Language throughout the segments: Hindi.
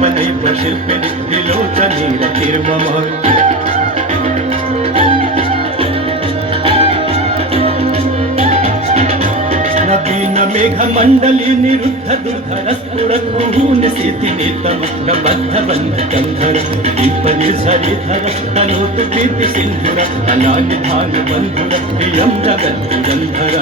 कल्पनैव शिल्पिनि त्रिलोचनीरतिर्मम नवीन मेघमण्डली निरुद्ध दुर्धर स्फुरत्मुहुनिशिथिनितमग्रबद्धबन्धकन्धर दीपनिर्झरिधर तनोतु कीर्तिसिन्धुर कलानिधानबन्धुर प्रियं जगद्दुरन्धर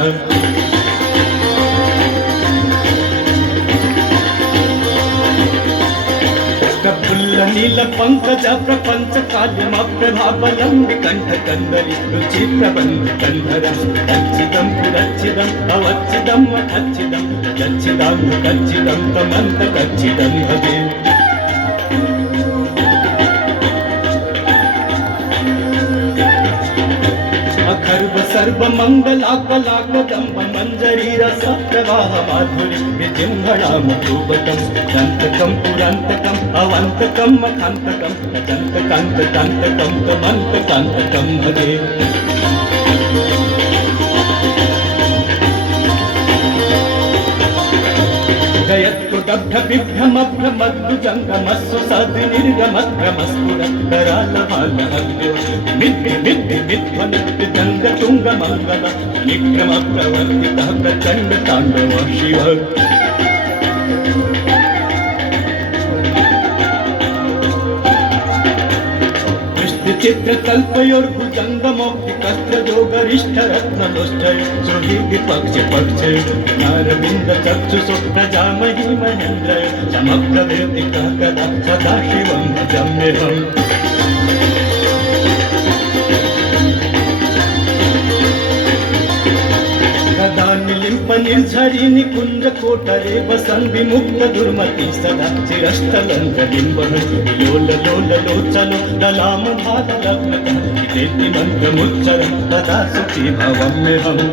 नील पंकज प्रपंच काल्यमप्रभाबलं विकण्ठ कंदलि रुचि प्रबंध कंधर कच्चिदं पुरच्चिदं अवच्चिदं मठच्चिदं यच्चिदं कच्चिदं कमंत कच्चिदं भजे अखर्व सर्व मंगलाकलाकदंब मंजरी रस प्रवाह माधुरी विजिह्वणाम धूपकं दंतकं पुरंतकं अवंतकं मखांतकं दंतकांतकांतकं कमंतकांतकं भजे गयत्कुटभ्रविभ्रमभ्रमद्भुजङ्गमस्सु सद्निर्गमभ्रमस्फुरत्करालभालहव्यो मिद्धि मिद्धि मिध्वनि विदङ्गतुङ्गमङ्गल निक्रमप्रवर्तितः प्रचण्डताण्डव शिव चित्रकल्पयोर्भुजङ्गमौक्तिकस्त्रयोगरिष्ठरत्नलोष्ठय सुहृदि पक्षे पक्षे नारविन्द चक्षुषो प्रजामहि महेन्द्रय समप्रवेदितः कदा सदा शिवं भजाम्यहम् कदा निलिम्प निर्झरि निकुञ्ज कोटरे वसन् विमुक्त दुर्मति सदा चिरस्थलङ्कडिम्बः लोल लोल लोचलो दलाम भाल लग्नतः इति मन्त्रमुच्चरन् तदा सुखी भवाम्यहम्